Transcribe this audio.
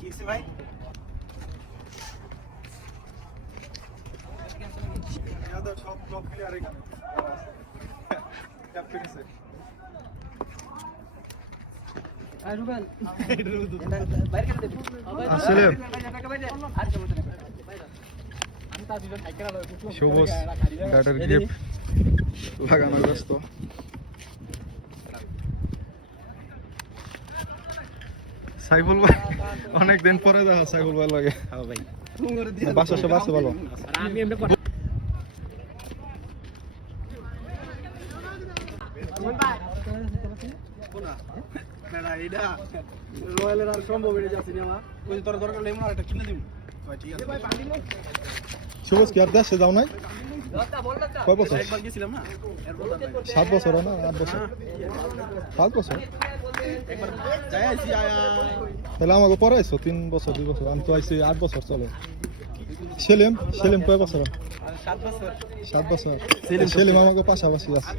কিসে ভাই यादव সব টপ প্লেয়ার এখানে ক্যাপ্টেন আছে আর রুবেল বাইরে কেটে দে আসলে সবুজ ব্যাটার গ্রিপ লাগানোর ব্যস্ত সাইফুল ভাই অনেকদিন পরে দেখা সাইফুল ভাই লাগে হ্যাঁ ভাই বাসা সব আছে ভালো আমি এমনি না এটা রয়্যালের আর সম্ভব এটা যাচ্ছে না আমার ওই তোর দরকার নেই আর একটা কিনে দিন ঠিক আছে সবুজ কি আর দেশে যাও নাই কয় বছর একবার গেছিলাম না 7 বছর না 8 বছর 5 বছর একবার যাই আইছি আয়া তাহলে আমাকে পরে আইছো 3 বছর 2 বছর আমি তো আইছি 8 বছর চলে সেলিম কয় বছর 7 বছর 7 বছর সেলিম আমাকে পাশাপাশি আছে